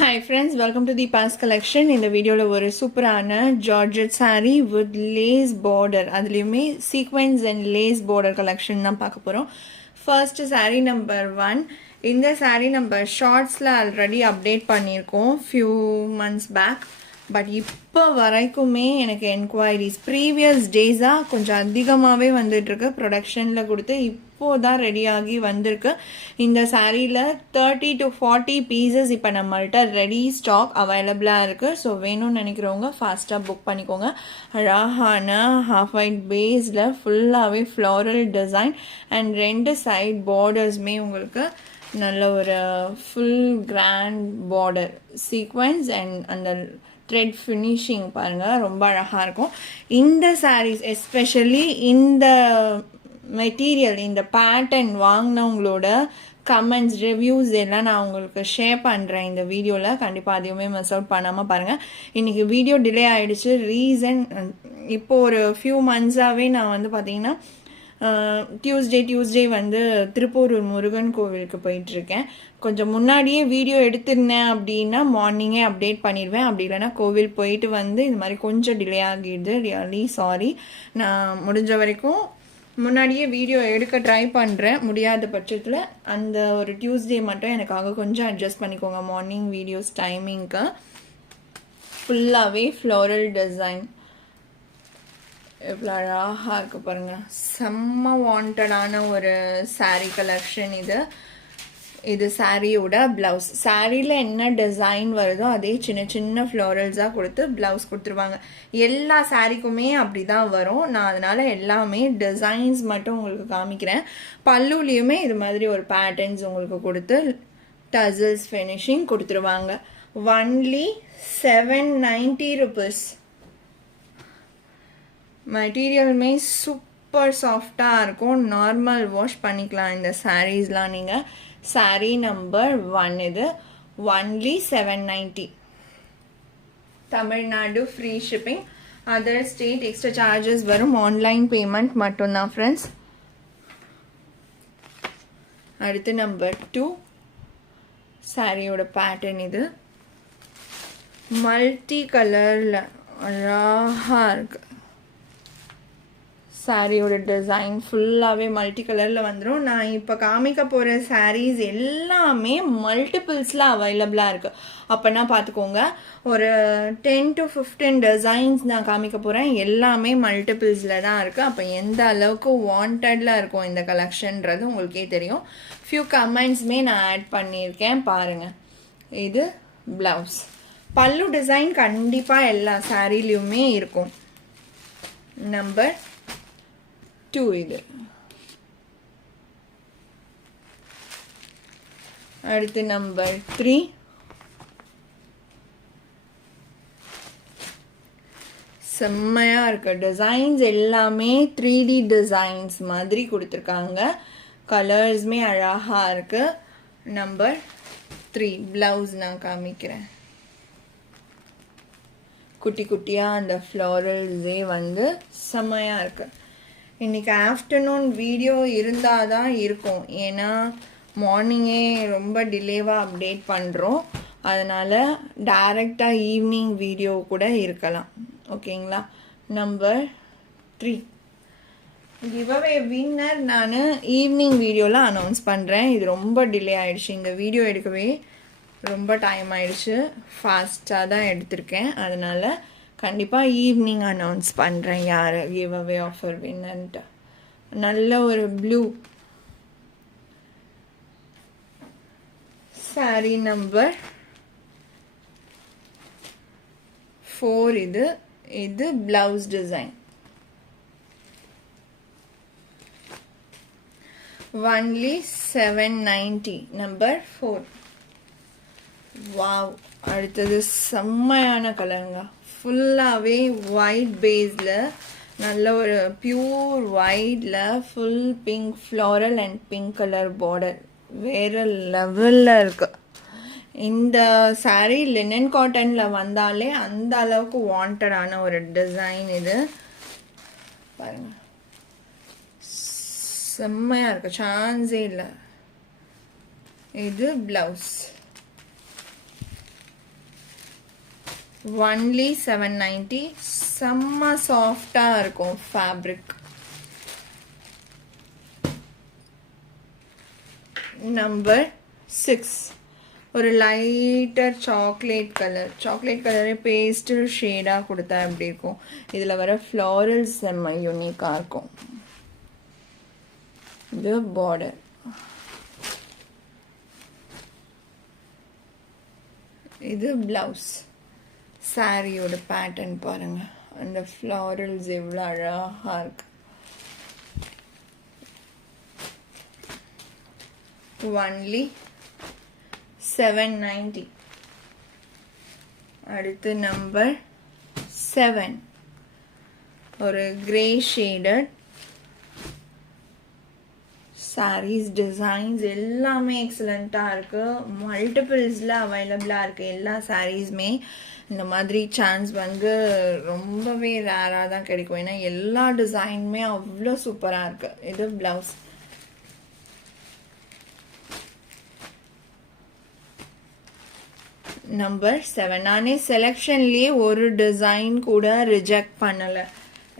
Hi friends, welcome to the Pants collection. இந்த வீடியோல ஒரு சூப்பரான georgette saree with lace border. அதுலயுமே sequins and lace border collection தான் பார்க்க போறோம். First saree number 1. இந்த saree number shortsல already update பண்ணியிருக்கோம் few months back. பட் இப்போ வரைக்குமே எனக்கு என்கொயரிஸ் ப்ரீவியஸ் டேஸாக கொஞ்சம் அதிகமாகவே வந்துட்டுருக்கு. ப்ரொடக்ஷனில் கொடுத்து இப்போது தான் ரெடியாகி வந்திருக்கு. இந்த சாரியில் 30 to 40 பீசஸ் இப்போ நம்மள்கிட்ட ரெடி ஸ்டாக் அவைலபிளாக இருக்குது. ஸோ வேணும்னு நினைக்கிறவங்க ஃபாஸ்ட்டாக புக் பண்ணிக்கோங்க. அழகான ஹாஃப் ஒயிட் பேஸில் ஃபுல்லாகவே ஃப்ளாரல் டிசைன் அண்ட் 2 சைட் பார்டர்ஸுமே உங்களுக்கு நல்ல ஒரு full grand border sequins and அந்த த்ரெட் ஃபினிஷிங் பாருங்கள், ரொம்ப அழகாக இருக்கும். இந்த சாரீஸ் எஸ்பெஷலி இந்த மெட்டீரியல் இந்த பேட்டர்ன் வாங்கினவங்களோட கமெண்ட்ஸ் ரிவ்யூஸ் எல்லாம் நான் உங்களுக்கு ஷேர் பண்ணுறேன் இந்த வீடியோவில். கண்டிப்பாக அதையுமே மிஸ் அவுட் பண்ணாமல் பாருங்கள். இன்றைக்கி வீடியோ டிலே ஆகிடுச்சு. ரீசன் இப்போது ஒரு ஃபியூ மந்த்ஸாகவே நான் வந்து பார்த்திங்கன்னா டியூஸ்டே வந்து திருப்பூரூர் முருகன் கோவிலுக்கு போயிட்டுருக்கேன். கொஞ்சம் முன்னாடியே வீடியோ எடுத்திருந்தேன் அப்படின்னா மார்னிங்கே அப்டேட் பண்ணிடுவேன். அப்படி இல்லைனா கோவில் போயிட்டு வந்து இந்த மாதிரி கொஞ்சம் டிலே ஆகிடுது. Really sorry. நான் முடிஞ்ச வரைக்கும் முன்னாடியே வீடியோ எடுக்க ட்ரை பண்ணுறேன். முடியாத பட்சத்தில் அந்த ஒரு டியூஸ்டே மட்டும் எனக்காக கொஞ்சம் அட்ஜஸ்ட் பண்ணிக்கோங்க. மார்னிங் வீடியோஸ் டைமிங்க்கு ஃபுல்லாகவே ஃப்ளோரல் டிசைன் எவ்வளோ அழகாக இருக்குது பாருங்கள். செம்ம வாண்டடான ஒரு சாரீ கலெக்ஷன் இது சாரியோட ப்ளவுஸ். சாரியில் என்ன டிசைன் வருதோ அதே சின்ன சின்ன ஃப்ளோரல்ஸாக கொடுத்து ப்ளவுஸ் கொடுத்துருவாங்க. எல்லா சாரீக்குமே அப்படி தான் வரும். நான் அதனால் எல்லாமே டிசைன்ஸ் மட்டும் உங்களுக்கு காமிக்கிறேன். பல்லுலேயுமே இது மாதிரி ஒரு பேட்டர்ன்ஸ் உங்களுக்கு கொடுத்து டசல்ஸ் ஃபினிஷிங் கொடுத்துருவாங்க. Only 790 rupees. மெட்டீரியலுமே சூப்பர் சாஃப்டாக இருக்கும். நார்மல் வாஷ் பண்ணிக்கலாம் இந்த சாரீஸ்லாம். நீங்கள் சாரீ நம்பர் 1 இது only 790. Tamil Nadu free shipping. Other state extra charges வரும். ஆன்லைன் பேமெண்ட் மட்டும்தான் ஃப்ரெண்ட்ஸ். அடுத்து நம்பர் 2 சாரியோட பேட்டர்ன் இது மல்டி கலரில் அழகாக இருக்குது. சாரியோட டிசைன் ஃபுல்லாகவே மல்டி கலரில் வந்துடும். நான் இப்போ காமிக்க போகிற சாரீஸ் எல்லாமே மல்டிபிள்ஸில் அவைலபிளாக இருக்குது. அப்போனா பார்த்துக்கோங்க, ஒரு 10 to 15 டிசைன்ஸ் நான் காமிக்க போகிறேன். எல்லாமே மல்டிபிள்ஸில் தான் இருக்குது. அப்போ எந்த அளவுக்கு வாண்டடில் இருக்கும் இந்த கலெக்ஷன்றது உங்களுக்கே தெரியும். ஃபியூ கமெண்ட்ஸுமே நான் ஆட் பண்ணியிருக்கேன் பாருங்கள். இது ப்ளவுஸ். பல்லு டிசைன் கண்டிப்பாக எல்லா சாரீலையுமே இருக்கும். நம்பர் 2 இது. அடுத்து நம்பர் 3 செம்மையா இருக்க டிசைன்ஸ் எல்லாமே 3D டிசைன்ஸ் மாதிரி கொடுத்துருக்காங்க. கலர்ஸ்மே அழகா இருக்கு. நம்பர் 3 பிளவுஸ் நான் காமிக்கிறேன். குட்டி குட்டியாக அந்த ஃப்ளாரல்ஸே வந்து செம்மையாக இருக்குது. இன்றைக்கி ஆஃப்டர்நூன் வீடியோ இருந்தால் தான் இருக்கும். ஏன்னா மார்னிங்கே ரொம்ப டிலேவாக அப்டேட் பண்ணுறோம். அதனால் டைரெக்டாக ஈவினிங் வீடியோ கூட இருக்கலாம். ஓகேங்களா? நம்பர் 3 கிவ்அவே வின்னர் நான் ஈவினிங் வீடியோவில் அனௌன்ஸ் பண்ணுறேன். இது ரொம்ப டிலே ஆகிடுச்சு. இந்த வீடியோ எடுக்கவே ரொம்ப டைம் ஆயிடுச்சு. ஃபாஸ்ட்டாக தான் எடுத்திருக்கேன். அதனால் கண்டிப்பாக ஈவினிங் அனௌன்ஸ் பண்ணுறேன் யார் கிவ் அவே ஆஃபர் வின்னன்ட்டு. நல்ல ஒரு ப்ளூ சாரீ நம்பர் 4 இது blouse design. Only 790. Number 4. Wow. அடுத்தது செம்மையான கலருங்க. ஃபுல்லாகவே ஒயிட் பேஸில் நல்ல ஒரு பியூர் ஒயிட்டில் full pink floral and pink colour border வேறு லெவலில் இருக்குது. இந்த சாரீ லினன் காட்டனில் வந்தாலே அந்த அளவுக்கு வாண்டடான ஒரு டிசைன் இது. பாருங்கள், செம்மையாக இருக்குது, சான்ஸே இல்லை. இது ப்ளவுஸ். ஒன்லி 790. செம்ம சாஃப்டாக இருக்கும் ஃபேப்ரிக். நம்பர் 6 ஒரு லைட்டர் சாக்லேட் கலரே பேஸ்டல் ஷேடாக கொடுத்தா எப்படி இருக்கும். இதில் வர ஃப்ளாரல்ஸ் செம்ம யூனிக்காக இருக்கும். இது பார்டர். இது ப்ளவுஸ். சாரியோட பேட்டர்ன் பாருங்கள், அந்த ஃப்ளாரல்ஸ் எவ்வளோ அழகாக இருக்கு. ஒன்லி 790. அடுத்து நம்பர் 7 ஒரு கிரே ஷேடட் சாரீஸ். டிசைன்ஸ் எல்லாமே எக்ஸலண்ட்டாக இருக்குது. மல்டிபிள்ஸில் அவைலபிளாக இருக்குது எல்லா சாரீஸுமே. இந்த மாதிரி சான்ஸ் வந்து ரொம்பவே ரேராக தான் கிடைக்கும், ஏன்னா எல்லா டிசைனுமே அவ்வளோ சூப்பராக இருக்குது. இது ப்ளவுஸ். நம்பர் 7 நானே செலெக்ஷன்லேயே ஒரு டிசைன் கூட ரிஜெக்ட் பண்ணலை.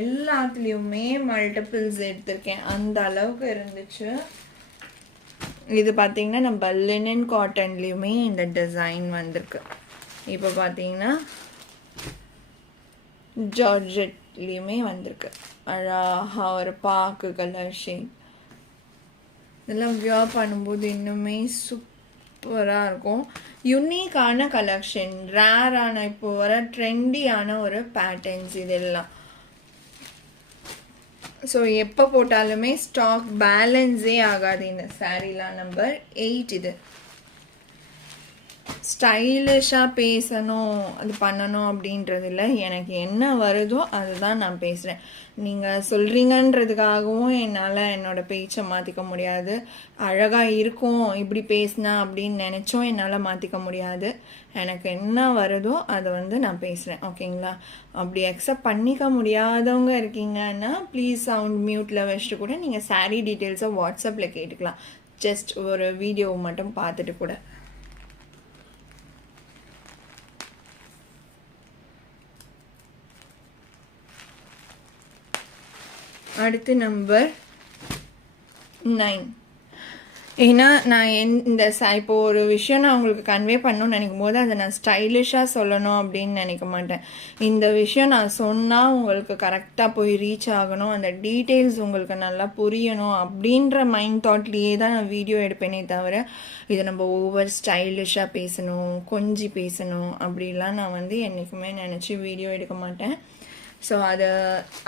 எல்லாத்துலேயுமே மல்டிபிள்ஸ் எடுத்திருக்கேன், அந்த அளவுக்கு இருந்துச்சு. இது பார்த்தீங்கன்னா நம்ம லினன் காட்டன்லேயுமே இந்த டிசைன் வந்திருக்கு. இப்போ பார்த்தீங்கன்னா ஜார்ஜெட்லேயுமே வந்திருக்கு. அழகாக ஒரு பாக்கு கலர் ஷேட். இதெல்லாம் வியர் பண்ணும்போது இன்னுமே சூப்பராக இருக்கும். யுனிக்கான கலெக்ஷன், ரேரான இப்போ வர ட்ரெண்டியான ஒரு பேட்டர்ன்ஸ் இதெல்லாம். ஸோ எப்போ போட்டாலுமே ஸ்டாக் பேலன்ஸே ஆகாது இந்த சாரீலாம். நம்பர் 8 இது. ஸ்டைலிஷாக பேசணும், அது பண்ணணும் அப்படின்றது இல்லை. எனக்கு என்ன வருதோ அதுதான் நான் பேசுகிறேன். நீங்கள் சொல்கிறீங்கன்றதுக்காகவும் என்னால் என்னோடய பேச்சை மாற்றிக்க முடியாது. அழகாக இருக்கும் இப்படி பேசினா அப்படின்னு நினச்சோம் என்னால் மாற்றிக்க முடியாது. எனக்கு என்ன வருதோ அதை வந்து நான் பேசுகிறேன், ஓகேங்களா? அப்படி அக்செப்ட் பண்ணிக்க முடியாதவங்க இருக்கீங்கன்னா ப்ளீஸ் சவுண்ட் மியூட்டில் வச்சுட்டு கூட நீங்கள் சாரீ டீட்டெயில்ஸை வாட்ஸ்அப்பில் கேட்டுக்கலாம். ஜஸ்ட் ஒரு வீடியோ மட்டும் பார்த்துட்டு கூட. அடுத்து நம்பர் 9. ஏன்னா நான் இந்த இப்போ ஒரு விஷயம் நான் உங்களுக்கு கன்வே பண்ணணும்னு நினைக்கும் போது அதை நான் ஸ்டைலிஷாக சொல்லணும் அப்படின்னு நினைக்க மாட்டேன். இந்த விஷயம் நான் சொன்னால் உங்களுக்கு கரெக்டாக போய் ரீச் ஆகணும், அந்த டீட்டெயில்ஸ் உங்களுக்கு நல்லா புரியணும் அப்படின்ற மைண்ட் தாட்லேயே தான் நான் வீடியோ எடுப்பேனே தவிர இதை நம்ம ஓவர் ஸ்டைலிஷாக பேசணும், கொஞ்சி பேசணும் அப்படிலாம் நான் வந்து என்றைக்குமே நினச்சி வீடியோ எடுக்க மாட்டேன். ஸோ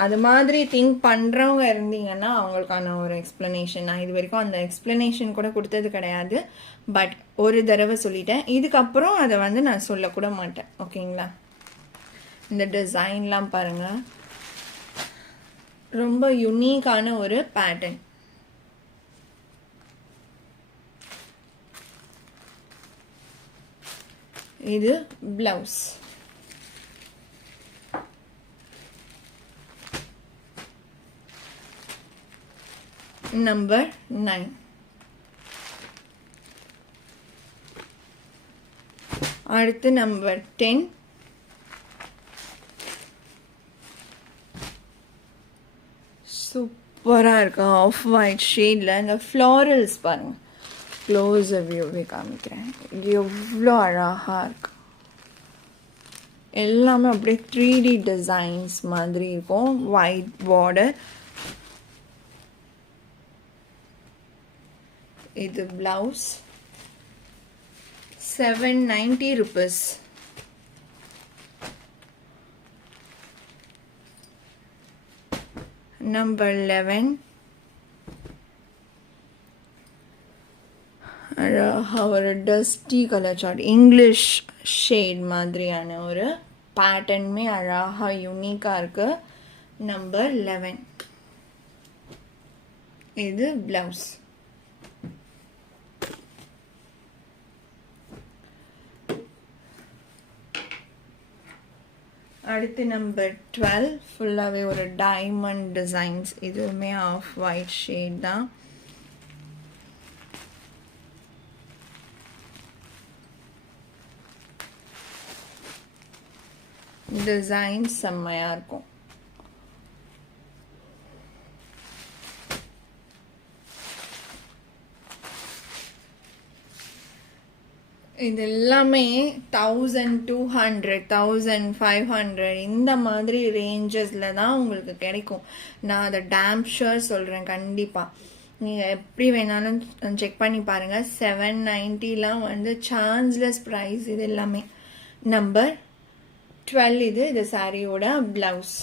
அது மாதிரி திங்க் பண்ணுறவங்க இருந்தீங்கன்னா அவங்களுக்கான ஒரு எக்ஸ்ப்ளனேஷன். நான் இது வரைக்கும் அந்த எக்ஸ்ப்ளனேஷன் கூட கொடுத்தது கிடையாது, பட் ஒரு தடவை சொல்லிட்டேன். இதுக்கப்புறம் அதை வந்து நான் சொல்லக்கூட மாட்டேன், ஓகேங்களா? இந்த டிசைன்லாம் பாருங்கள், ரொம்ப யுனிக்கான ஒரு பேட்டர்ன். இது ப்ளவுஸ். நம்பர் 9. அடுத்து நம்பர் 10. சூப்பராக இருக்கு, ஆஃப் ஒயிட் ஷேடில். இந்த ஃப்ளாரல்ஸ் பாருங்கள், க்ளோஸ் வியூவே காமிக்கிறேன். எவ்வளோ அழகாக இருக்கு. எல்லாமே அப்படியே 3D டிசைன்ஸ் மாதிரி இருக்கும். White border. இது ப்ளவுஸ். 790 rupees. நம்பர் 11. ஒரு dusty colour chart, English shade மாதிரியான ஒரு பேட்டர்னுமே அழகாக யூனிக்காக இருக்கு. நம்பர் 11. இது ப்ளவுஸ். அடுத்து நம்பர் 12. ஃபுல்லாகவே ஒரு டைமண்ட் டிசைன்ஸ். இதுவுமே ஆஃப் ஒயிட் ஷேட் தான். டிசைன் செம்மையாக இருக்கும். இது எல்லாமே 1200 1500 இந்த மாதிரி ரேஞ்சஸில் தான் உங்களுக்கு கிடைக்கும். நான் அதை டேம் ஷூர் சொல்கிறேன். கண்டிப்பாக நீங்கள் எப்படி வேணாலும் செக் பண்ணி பாருங்கள். 790 வந்து சான்ஸ்லெஸ் ப்ரைஸ். இது எல்லாமே நம்பர் 12. இது சாரியோட ப்ளவுஸ்.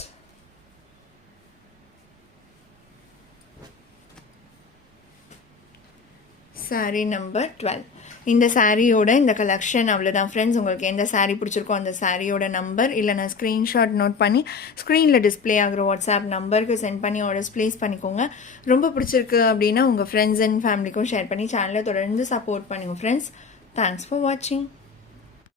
Sorry number 12. இந்த சாரியோட இந்த கலெக்ஷன் அவ்வளோதான் ஃப்ரெண்ட்ஸ். உங்களுக்கு எந்த சாரீ பிடிச்சிருக்கோ அந்த சாரியோட நம்பர் இல்லை நான் ஸ்க்ரீன்ஷாட் நோட் பண்ணி ஸ்க்ரீனில் டிஸ்பிளே ஆகிற வாட்ஸ்அப் நம்பருக்கு சென்ட் பண்ணி ஆர்டர்ஸ் ப்ளேஸ் பண்ணிக்கோங்க. ரொம்ப பிடிச்சிருக்கு அப்படின்னா உங்கள் ஃப்ரெண்ட்ஸ் அண்ட் ஃபேமிலிக்கும் ஷேர் பண்ணி சேனலை தொடர்ந்து சப்போர்ட் பண்ணுங்கள் ஃப்ரெண்ட்ஸ். தேங்க்ஸ் ஃபார் வாட்சிங்.